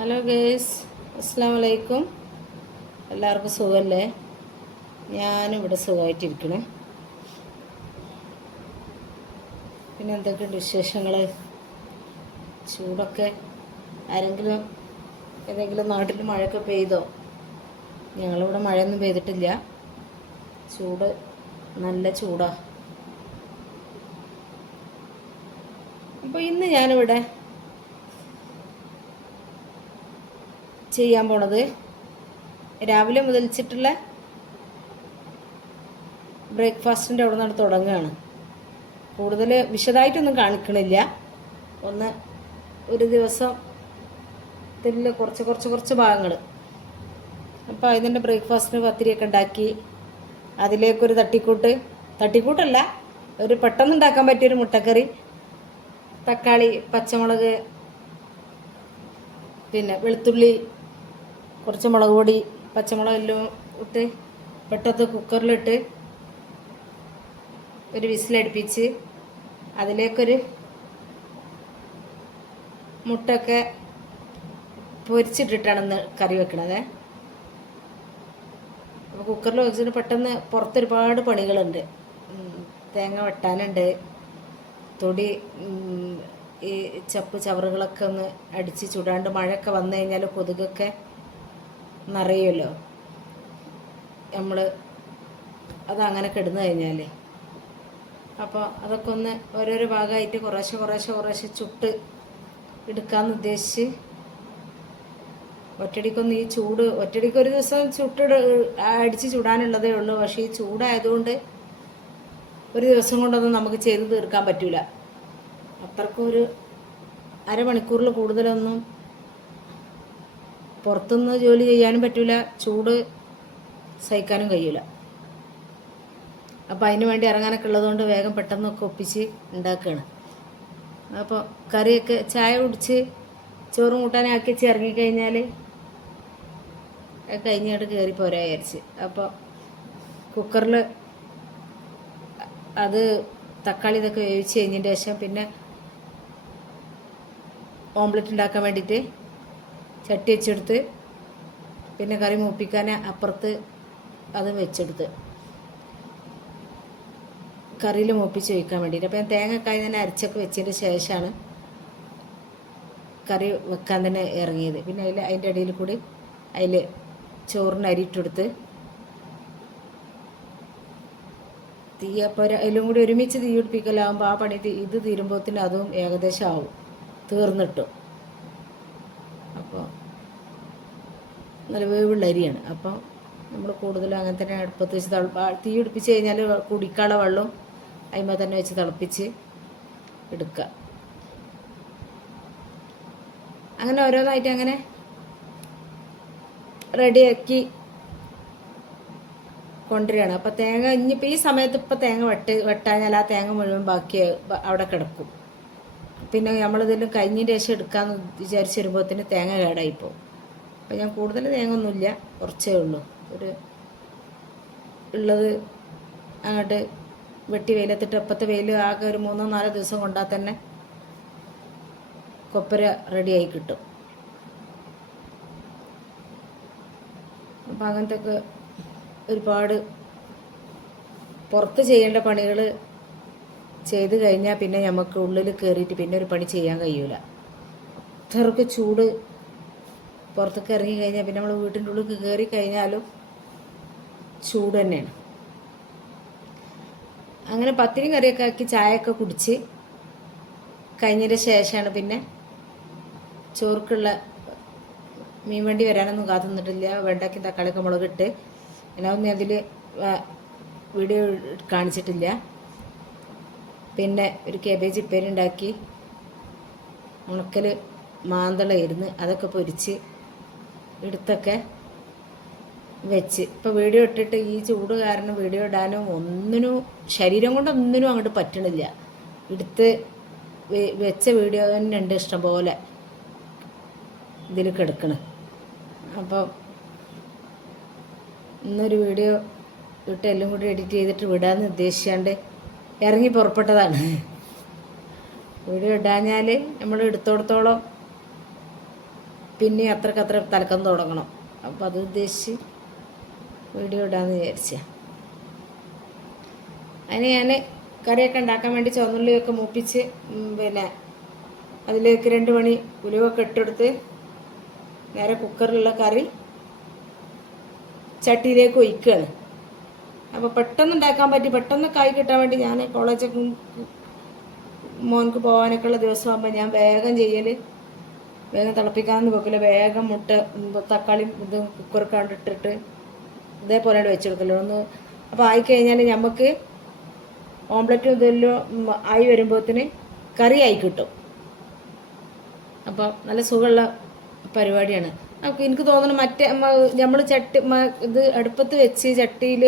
Hello guys അസ്സാം വലൈക്കും എല്ലാവർക്കും സുഖമല്ലേ ഞാനിവിടെ സുഖമായിട്ടിരിക്കണേ. പിന്നെ എന്തൊക്കെയുണ്ട് വിശേഷങ്ങൾ ചൂടൊക്കെ? ആരെങ്കിലും ഏതെങ്കിലും നാട്ടിൽ മഴയൊക്കെ പെയ്തോ? ഞങ്ങളിവിടെ മഴയൊന്നും പെയ്തിട്ടില്ല. ചൂട് നല്ല ചൂടാണ് അപ്പോൾ ഇന്ന് ഞാനിവിടെ ചെയ്യാൻ പോണത്. രാവിലെ മുതൽച്ചിട്ടുള്ള ബ്രേക്ക്ഫാസ്റ്റിന്റെ അവിടെ നിന്നാണ് തുടങ്ങുകയാണ് കൂടുതൽ വിശദമായിട്ടൊന്നും കാണിക്കണില്ല. ഒന്ന് ഒരു ദിവസം ഇതിൽ കുറച്ച് കുറച്ച് കുറച്ച് ഭാഗങ്ങൾ അപ്പോൾ അതിന്റെ ബ്രേക്ക്ഫാസ്റ്റിന് പത്തിരിയൊക്കെ ഉണ്ടാക്കി അതിലേക്കൊരു തട്ടിക്കൂട്ട്. തട്ടിക്കൂട്ടല്ല ഒരു പെട്ടെന്ന് ഉണ്ടാക്കാൻ പറ്റിയൊരു മുട്ടക്കറി തക്കാളി പച്ചമുളക് പിന്നെ വെളുത്തുള്ളി കുറച്ച് മുളക് പൊടി പച്ചമുളക് എല്ലാം ഇട്ട് പെട്ടത്ത് കുക്കറിലിട്ട് ഒരു വിസിലടുപ്പിച്ച് അതിലേക്കൊരു മുട്ടൊക്കെ പൊരിച്ചിട്ടിട്ടാണ് ഇന്ന് കറി വെക്കണത്. അപ്പോൾ കുക്കറിൽ വെച്ചിട്ട് പെട്ടെന്ന് പുറത്തൊരുപാട് പണികളുണ്ട്. തേങ്ങ വെട്ടാനുണ്ട്. തൊടി ഈ ചപ്പ് ചവറുകളൊക്കെ ഒന്ന് അടിച്ച് ചുടാണ്ട് മഴയൊക്കെ വന്നു കഴിഞ്ഞാൽ കൊതുകൊക്കെ നിറയുമല്ലോ? നമ്മൾ അതങ്ങനെ കിടന്നു കഴിഞ്ഞാലേ. അപ്പോൾ അതൊക്കെ ഒന്ന് ഓരോരോ ഭാഗമായിട്ട് കുറേശ്ശെ കുറേശ്ശെ കുറേശ്ശെ ചുട്ട് എടുക്കാമെന്ന് ഉദ്ദേശിച്ച് ഒറ്റടിക്കൊന്ന് ഈ ചൂട് ഒറ്റടിക്ക് ഒരു ദിവസം ചുട്ട് അടിച്ച് ചുടാനുള്ളതേ ഉള്ളൂ. പക്ഷേ ഈ ചൂടായതുകൊണ്ട് ഒരു ദിവസം കൊണ്ടൊന്നും നമുക്ക് ചെയ്ത് തീർക്കാൻ പറ്റില്ല അത്രക്കും ഒരു അരമണിക്കൂറിൽ കൂടുതലൊന്നും പുറത്തുനിന്ന് ജോലി ചെയ്യാനും പറ്റില്ല ചൂട് സഹിക്കാനും കഴിയില്ല അപ്പോൾ അതിന് വേണ്ടി ഇറങ്ങാനൊക്കെ ഉള്ളതുകൊണ്ട് വേഗം പെട്ടെന്നൊക്കെ ഒപ്പിച്ച് ഉണ്ടാക്കുകയാണ് അപ്പോൾ കറിയൊക്കെ ചായ കുടിച്ച് ചോറും കൂട്ടാനും ആക്കി വെച്ച് ഇറങ്ങിക്കഴിഞ്ഞാൽ കഴിഞ്ഞിട്ട് കയറി പോരാ വിചാരിച്ച്. അപ്പോൾ കുക്കറിൽ അത് തക്കാളി ഇതൊക്കെ വേവിച്ച് കഴിഞ്ഞതിന്റെ ശേഷം പിന്നെ ഓംലെറ്റ് ഉണ്ടാക്കാൻ വേണ്ടിയിട്ട് ചട്ടി വെച്ചെടുത്ത് പിന്നെ കറി മൂപ്പിക്കാൻ അപ്പുറത്ത് അത് വെച്ചെടുത്ത്. കറിയിൽ മൂപ്പിച്ച് വയ്ക്കാൻ വേണ്ടിയിട്ട്. അപ്പോൾ ഞാൻ തേങ്ങക്കായി തന്നെ അരച്ചൊക്കെ വെച്ചതിന് ശേഷമാണ് കറി വെക്കാൻ തന്നെ ഇറങ്ങിയത്. പിന്നെ അതിൽ അതിന്റെ ഇടയിൽ കൂടി അതിൽ ചോറിന് അരിയിട്ടെടുത്ത് തീ അപ്പോൾ അതിലും കൂടി ഒരുമിച്ച് തീ പിടിപ്പിക്കലാകുമ്പോൾ ആ പണി ഇത് തീരുമ്പോഴത്തേന് അതും ഏകദേശം ആവും. തീർന്നിട്ടും. അപ്പോൾ നല്ല വേവുള്ള അരിയാണ്. അപ്പോൾ നമ്മൾ കൂടുതലും അങ്ങനെ തന്നെ അടുപ്പത്ത് വെച്ച് തിളപ്പ് തീ പിടിപ്പിച്ച് കഴിഞ്ഞാൽ കുടിക്കാനുള്ള വെള്ളം അതിന്മേൽ തന്നെ വെച്ച് തിളപ്പിച്ച് എടുക്കുക. അങ്ങനെ ഓരോന്നായിട്ട് അങ്ങനെ റെഡിയാക്കി കൊണ്ടുവരികയാണ്. അപ്പോൾ തേങ്ങ ഇനിയിപ്പോൾ ഈ സമയത്ത് ഇപ്പോൾ തേങ്ങ വെട്ട് വെട്ടാഞ്ഞാൽ ആ തേങ്ങ മുഴുവൻ ബാക്കി അവിടെ കിടക്കും. പിന്നെ നമ്മളിതിൽ കഴിഞ്ഞതിന് ശേഷം എടുക്കാമെന്ന് വിചാരിച്ച് വരുമ്പോഴത്തേന് തേങ്ങ കേടായിപ്പോവും അപ്പോൾ ഞാൻ കൂടുതൽ തേങ്ങ ഒന്നുമില്ല കുറച്ചേ ഉള്ളൂ. ഒരു ഉള്ളത് അങ്ങോട്ട് വെട്ടി വെയിലത്തിട്ട് അപ്പത്തെ വെയിൽ ആകെ ഒരു മൂന്നോ നാലോ ദിവസം കൊണ്ടാൽ തന്നെ കൊപ്പര റെഡിയായി കിട്ടും. അപ്പം അങ്ങനത്തെ ഒരുപാട് പുറത്ത് ചെയ്യേണ്ട പണികൾ ചെയ്ത് കഴിഞ്ഞാൽ പിന്നെ നമുക്ക് ഉള്ളിൽ കയറിയിട്ട് പിന്നെ ഒരു പണി ചെയ്യാൻ കഴിയൂല. അത്രയ്ക്ക് ചൂട് പുറത്തേക്ക് ഇറങ്ങി കഴിഞ്ഞാൽ പിന്നെ നമ്മൾ വീട്ടിന്റെ ഉള്ളിൽ കയറി കഴിഞ്ഞാലും ചൂട് തന്നെയാണ്. അങ്ങനെ പത്തിരി കറിയൊക്കെ ആക്കി ചായയൊക്കെ കുടിച്ച് കഴിഞ്ഞതിന് ശേഷമാണ് പിന്നെ ചോർക്കുള്ള മീൻ വണ്ടി വരാനൊന്നും കാത്തു നിന്നിട്ടില്ല വെണ്ടയ്ക്ക് തക്കാളിയൊക്കെ മുളകിട്ട്. എന്നാ അതിൽ വീഡിയോ കാണിച്ചിട്ടില്ല. പിന്നെ ഒരു കേബേജ് ഉപ്പേരി ഉണ്ടാക്കി. ഉണക്കൽ ഇരുന്ന് അതൊക്കെ പൊരിച്ച് എടുത്തൊക്കെ വെച്ച്. ഇപ്പോൾ വീഡിയോ ഇട്ടിട്ട് ഈ ചൂട് കാരണം വീഡിയോ ഇടാനും ഒന്നിനും ശരീരം കൊണ്ട് ഒന്നിനും അങ്ങോട്ട് പറ്റണില്ല. എടുത്ത് വെച്ച വീഡിയോ തന്നെ ഉണ്ട് ഇഷ്ടംപോലെ ഇതിൽ കിടക്കണ്. അപ്പോൾ ഇന്നൊരു വീഡിയോ ഇട്ട് എല്ലാം കൂടി എഡിറ്റ് ചെയ്തിട്ട് വിടാമെന്ന് ഉദ്ദേശിച്ചാണ്ട് ഇറങ്ങി പുറപ്പെട്ടതാണ്. വീഡിയോ ഇടാഞ്ഞാൽ നമ്മൾ എടുത്തോടത്തോളം പിന്നെ അത്രയ്ക്ക് അത്ര തലക്കം തുടങ്ങണം. അപ്പോൾ അത് ഉദ്ദേശിച്ച് വീഡിയോ ഇടാമെന്ന് വിചാരിച്ച. അതിന് ഞാൻ കറിയൊക്കെ ഉണ്ടാക്കാൻ വേണ്ടി ചുവന്നുള്ളിയൊക്കെ മൂപ്പിച്ച് പിന്നെ അതിലേക്ക് രണ്ട് മണി ഉലുവൊക്കെ ഇട്ടെടുത്ത് നേരെ കുക്കറിലുള്ള കറി ചട്ടിയിലേക്ക് ഒഴിക്കുകയാണ് അപ്പോൾ പെട്ടെന്ന് ഉണ്ടാക്കാൻ പറ്റി പെട്ടെന്ന് കായി കിട്ടാൻ വേണ്ടി ഞാൻ കോളേജൊക്കെ മോനക്ക് പോകാനൊക്കെ ഉള്ള ദിവസമാകുമ്പോൾ ഞാൻ വേഗം ചെയ്യൽ വേഗം തിളപ്പിക്കാനൊന്നും വെക്കില്ല. വേഗം മുട്ട തക്കാളി ഇതും കുക്കറൊക്കെ ഇട്ടിട്ട് ഇതേപോലെ വെച്ചെടുക്കല്ലോ ഒന്ന് അപ്പോൾ ആയിക്കഴിഞ്ഞാൽ നമുക്ക് ഓംലെറ്റും ഇതെല്ലാം ആയി വരുമ്പോഴത്തിന് കറി ആയി കിട്ടും. അപ്പോൾ നല്ല സുഖമുള്ള പരിപാടിയാണ്. നമുക്ക് എനിക്ക് തോന്നുന്നു മറ്റേ നമ്മൾ ചട്ടി ഇത് അടുപ്പത്ത് വെച്ച് ചട്ടിയിൽ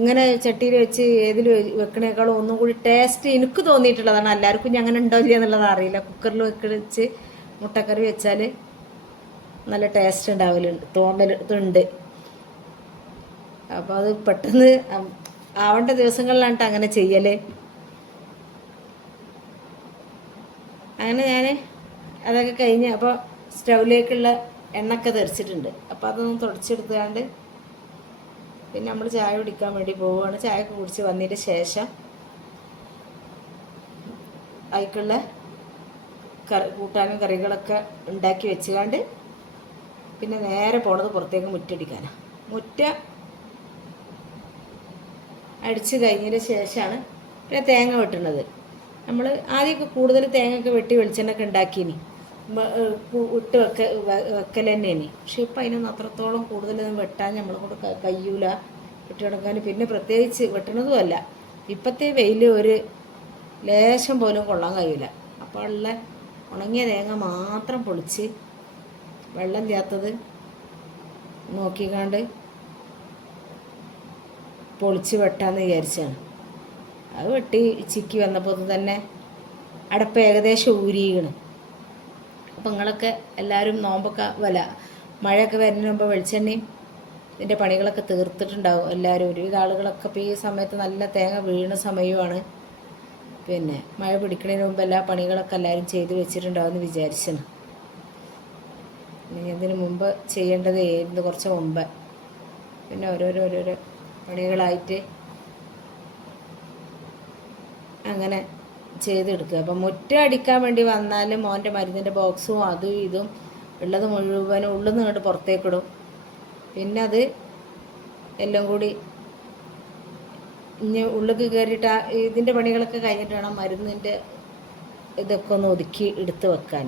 ഇങ്ങനെ ചട്ടിയിൽ വെച്ച് ഏതിൽ വെക്കണേക്കാളും ഒന്നും കൂടി ടേസ്റ്റ് എനിക്ക് തോന്നിയിട്ടുള്ളതാണ്. എല്ലാവർക്കും ഞാൻ അങ്ങനെ ഉണ്ടാവില്ല എന്നുള്ളത് അറിയില്ല. കുക്കറിൽ വെച്ച് മുട്ടക്കറി വെച്ചാൽ നല്ല ടേസ്റ്റ് ഉണ്ടാവലുണ്ട് തോന്നലുണ്ട് അപ്പോൾ അത് പെട്ടെന്ന് ആവേണ്ട ദിവസങ്ങളിലാണ് അങ്ങനെ ചെയ്യൽ അങ്ങനെ ഞാൻ അതൊക്കെ കഴിഞ്ഞ് അപ്പോൾ സ്റ്റൗവിലേക്കുള്ള എണ്ണൊക്കെ തെറിച്ചിട്ടുണ്ട്. അപ്പോൾ അതൊന്ന് തുടച്ചെടുത്തുകൊണ്ട് പിന്നെ നമ്മൾ ചായ കുടിക്കാൻ വേണ്ടി പോവുകയാണ് ചായ കുടിച്ച് വന്നതിന് ശേഷം അതിക്കുള്ള കറി കൂട്ടാനും കറികളൊക്കെ ഉണ്ടാക്കി വെച്ചുകൊണ്ട് പിന്നെ നേരെ പോണത് പുറത്തേക്ക് മുറ്റടിക്കാനാണ് മുറ്റ അടിച്ച് കഴിഞ്ഞതിന് ശേഷമാണ് പിന്നെ തേങ്ങ വെട്ടുന്നത്. നമ്മൾ ആദ്യമൊക്കെ കൂടുതൽ തേങ്ങയൊക്കെ വെട്ടി വെളിച്ചെണ്ണൊക്കെ ഉണ്ടാക്കിയിനി. ഇട്ട് വെക്ക വെക്കൽ തന്നെയാണ് പക്ഷെ ഇപ്പം അതിനൊന്നും അത്രത്തോളം കൂടുതലൊന്നും വെട്ടാൻ നമ്മളെ കൊണ്ട് കഴിയൂല വെട്ടി കിടക്കാൻ പിന്നെ പ്രത്യേകിച്ച് വെട്ടണതുമല്ല ഇപ്പോഴത്തെ വെയിൽ ഒരു ലേശം പോലും കൊള്ളാൻ കഴിയില്ല അപ്പോൾ ഉള്ള ഉണങ്ങിയ തേങ്ങ മാത്രം പൊളിച്ച് വെള്ളം ചേർത്തത് നോക്കിക്കാണ്ട് പൊളിച്ച് വെട്ടാന്ന് വിചാരിച്ചാണ്. അത് വെട്ടി ചിക്കി വന്നപ്പോൾ തന്നെ അടപ്പ് ഏകദേശം ഊരിയാണ് അപ്പം നിങ്ങളൊക്കെ എല്ലാവരും നോമ്പൊക്കെ വല മഴയൊക്കെ വരുന്നതിന് മുമ്പ് വെളിച്ചെണ്ണയും ഇതിന്റെ പണികളൊക്കെ തീർത്തിട്ടുണ്ടാവും എല്ലാവരും ഒരുവിധ ആളുകളൊക്കെ ഇപ്പോൾ ഈ സമയത്ത് നല്ല തേങ്ങ വീണ സമയമാണ് പിന്നെ മഴ പിടിക്കുന്നതിന് മുമ്പ് എല്ലാ പണികളൊക്കെ എല്ലാവരും ചെയ്ത് വെച്ചിട്ടുണ്ടാവും എന്ന് പിന്നെ ഇതിന് മുമ്പ് ചെയ്യേണ്ടത് ഏത് കുറച്ച് മുമ്പ്. പിന്നെ ഓരോരോ ഓരോരോ പണികളായിട്ട് അങ്ങനെ ചെയ്തെടുക്കുക. അപ്പം മുറ്റ അടിക്കാൻ വേണ്ടി വന്നാൽ മോന്റെ മരുന്നിന്റെ ബോക്സും അതും ഇതും ഉള്ളത് മുഴുവനും ഉള്ളിൽ നിന്ന് ഇങ്ങോട്ട് പുറത്തേക്കിടും. പിന്നെ അത് എല്ലാം കൂടി ഇനി ഉള്ളിലേക്ക് കയറിയിട്ട് ഇതിന്റെ പണികളൊക്കെ കഴിഞ്ഞിട്ട് വേണം മരുന്നിന്റെ ഇതൊക്കെ ഒന്ന് ഒതുക്കി എടുത്ത് വെക്കാൻ.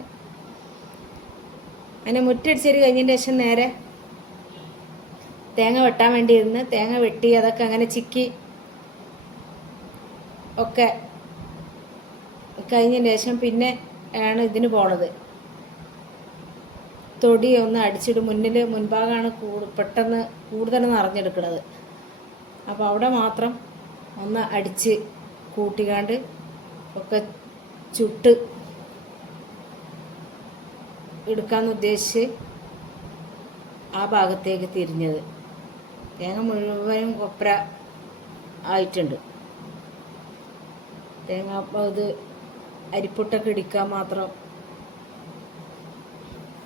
അങ്ങനെ മുറ്റടിച്ചേരി കഴിഞ്ഞതിന് ശേഷം നേരെ തേങ്ങ വെട്ടാൻ വേണ്ടി ഇരുന്ന് തേങ്ങ വെട്ടി അതൊക്കെ അങ്ങനെ ചിക്കി ഒക്കെ കഴിഞ്ഞതിന് ശേഷം പിന്നെ ആണ് ഇതിന് പോണത്. തൊടി ഒന്ന് അടിച്ചിട്ട് മുന്നിൽ മുൻഭാഗമാണ് കൂടു പെട്ടെന്ന് കൂടുതൽ നിറഞ്ഞെടുക്കുന്നത് അപ്പോൾ അവിടെ മാത്രം ഒന്ന് അടിച്ച് കൂട്ടിക്കാണ്ട് ഒക്കെ ചുട്ട് എടുക്കാമെന്ന് ഉദ്ദേശിച്ച് ആ ഭാഗത്തേക്ക് തിരിഞ്ഞത്. തേങ്ങ മുഴുവനും കൊപ്ര ആയിട്ടുണ്ട്. തേങ്ങ ഇത് അരിപ്പൊട്ടൊക്കെ ഇടിക്കാൻ മാത്രം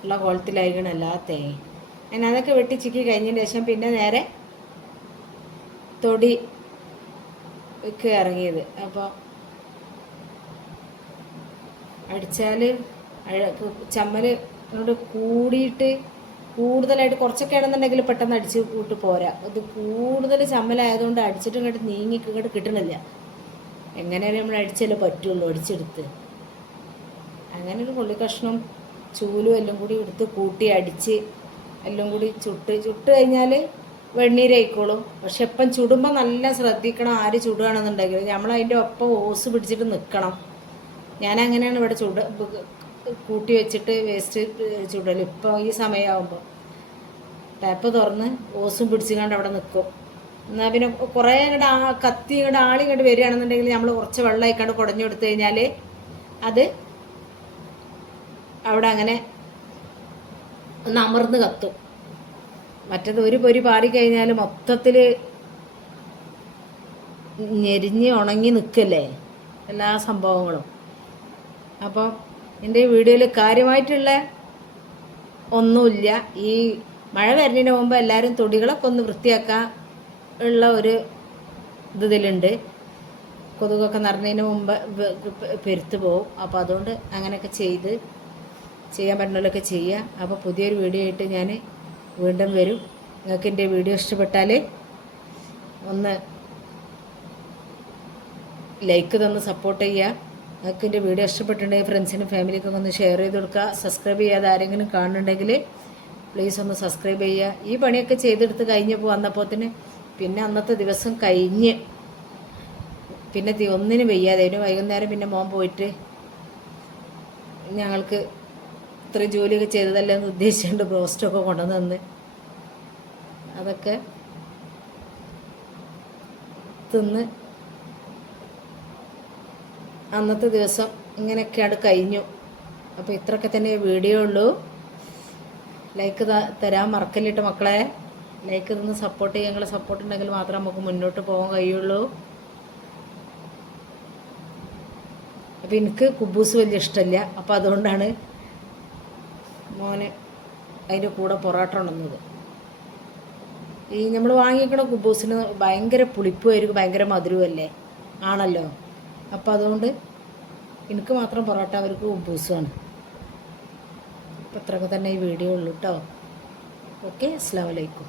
ഉള്ള കോലത്തിലായിരിക്കണം എല്ലാ തേങ്ങ ഞാൻ അതൊക്കെ വെട്ടി കഴിഞ്ഞതിന് ശേഷം പിന്നെ നേരെ തൊടി ഒക്കെ ഇറങ്ങിയത്. അപ്പോൾ അടിച്ചാൽ ചമ്മൽ കൂടിയിട്ട് കൂടുതലായിട്ട് കുറച്ചൊക്കെ ആണെന്നുണ്ടെങ്കിൽ പെട്ടെന്ന് അടിച്ച് കൂട്ട് പോരാ. ഇത് കൂടുതൽ ചമ്മലായതുകൊണ്ട് അടിച്ചിട്ട് ഇങ്ങോട്ട് നീങ്ങി ഇങ്ങോട്ട് കിട്ടണില്ല. എങ്ങനെയാലും നമ്മൾ അടിച്ചല്ലേ പറ്റുള്ളൂ അടിച്ചെടുത്ത്. അങ്ങനെ ഒരു കൊള്ളി കഷ്ണം ചൂലും എല്ലാം കൂടി എടുത്ത് കൂട്ടി അടിച്ച് എല്ലാം കൂടി ചുട്ട് ചുട്ട് കഴിഞ്ഞാൽ വെണ്ണീരായിക്കോളും. പക്ഷെ ഇപ്പം ചുടുമ്പോൾ നല്ല ശ്രദ്ധിക്കണം ആര് ചുടുകയാണെന്നുണ്ടെങ്കിൽ. നമ്മൾ അതിന്റെ ഒപ്പം ഓസ് പിടിച്ചിട്ട് നിൽക്കണം ഞാൻ അങ്ങനെയാണ് ഇവിടെ ചുട കൂട്ടി വെച്ചിട്ട് വേസ്റ്റ് ചുടൽ ഇപ്പോൾ ഈ സമയമാകുമ്പോൾ ടാപ്പ് തുറന്ന് ഓസും പിടിച്ചുകൊണ്ട് അവിടെ നിൽക്കും എന്നാൽ പിന്നെ കുറേ ഇങ്ങോട്ട് ആ കത്തി ഇങ്ങോട്ട് ആളി ഇങ്ങോട്ട് വരികയാണെന്നുണ്ടെങ്കിൽ നമ്മൾ കുറച്ച് വെള്ളം ആയിക്കാണ്ട് കുടഞ്ഞു കൊടുത്തു കഴിഞ്ഞാൽ അത് അവിടെ അങ്ങനെ ഒന്ന് അമർന്ന് കത്തും. മറ്റത് ഒരു പൊരി പാറിക്കഴിഞ്ഞാൽ മൊത്തത്തിൽ ഞെരിഞ്ഞ് ഉണങ്ങി നിൽക്കല്ലേ എല്ലാ സംഭവങ്ങളും. അപ്പോൾ എന്റെ ഈ വീഡിയോയിൽ കാര്യമായിട്ടുള്ള ഒന്നുമില്ല. ഈ മഴ വരുന്നതിന് മുമ്പ് എല്ലാവരും തൊടികളൊക്കെ ഒന്ന് വൃത്തിയാക്കാൻ ഉള്ള ഒരു ഇത് ഇതിലുണ്ട്. കൊതുകൊക്കെ നിറഞ്ഞതിന് മുമ്പ് പെരുത്ത് പോവും. അപ്പോൾ അതുകൊണ്ട് അങ്ങനെയൊക്കെ ചെയ്ത് ചെയ്യാൻ പറ്റുന്നതിലൊക്കെ ചെയ്യുക. അപ്പോൾ പുതിയൊരു വീഡിയോ ആയിട്ട് ഞാൻ വീണ്ടും വരും. നിങ്ങൾക്ക് എന്റെ വീഡിയോ ഇഷ്ടപ്പെട്ടാൽ ഒന്ന് ലൈക്ക് തന്ന് സപ്പോർട്ട് ചെയ്യുക. നിങ്ങൾക്ക് എന്റെ വീഡിയോ ഇഷ്ടപ്പെട്ടിട്ടുണ്ടെങ്കിൽ ഫ്രണ്ട്സിനും ഫാമിലിക്കൊക്കെ ഒന്ന് ഷെയർ ചെയ്ത് കൊടുക്കുക. സബ്സ്ക്രൈബ് ചെയ്യാതെ ആരെങ്കിലും കാണുന്നുണ്ടെങ്കിൽ പ്ലീസ് ഒന്ന് സബ്സ്ക്രൈബ് ചെയ്യുക. ഈ പണിയൊക്കെ ചെയ്തെടുത്ത് കഴിഞ്ഞപ്പോൾ വന്നപ്പോത്തിന് പിന്നെ അന്നത്തെ ദിവസം കഴിഞ്ഞ്. പിന്നെ ഒന്നിനും വയ്യാതെ. അതിന് വൈകുന്നേരം പിന്നെ മോൻ പോയിട്ട് ഞങ്ങൾക്ക് ഇത്രയും ജോലിയൊക്കെ ചെയ്തതല്ലേ എന്ന് ഉദ്ദേശിച്ചുകൊണ്ട് ബ്രോസ്റ്റൊക്കെ കൊണ്ടുവന്ന് അതൊക്കെ തിന്ന് അന്നത്തെ ദിവസം ഇങ്ങനെയൊക്കെയാണ് കഴിഞ്ഞു. അപ്പോൾ ഇത്രയൊക്കെ തന്നെ വീഡിയോ ഉള്ളൂ. ലൈക്ക് തരാൻ മറക്കല്ലിട്ട് മക്കളെ. ലൈക്ക് തന്ന് സപ്പോർട്ട് ചെയ്യുക ഞങ്ങൾ സപ്പോർട്ട് ഉണ്ടെങ്കിൽ മാത്രം നമുക്ക് മുന്നോട്ട് പോകാൻ കഴിയുള്ളൂ. അപ്പോൾ എനിക്ക് കുബൂസ് വലിയ ഇഷ്ടമില്ല അപ്പോൾ അതുകൊണ്ടാണ് മോന് അതിന്റെ കൂടെ പൊറോട്ട ഉണ്ടെന്നത് ഈ നമ്മൾ വാങ്ങിക്കണ കുബൂസിന് ഭയങ്കര പുളിപ്പുമായിരിക്കും ഭയങ്കര മധുരമല്ലേ ആണല്ലോ. അപ്പോൾ അതുകൊണ്ട് എനിക്ക് മാത്രം പൊറോട്ട അവർക്ക് കുബൂസുമാണ്. അപ്പോൾ അത്രയൊക്കെ തന്നെ ഈ വീഡിയോ ഉള്ളൂ കേട്ടോ ഓക്കെ അസ്സാം വലൈക്കും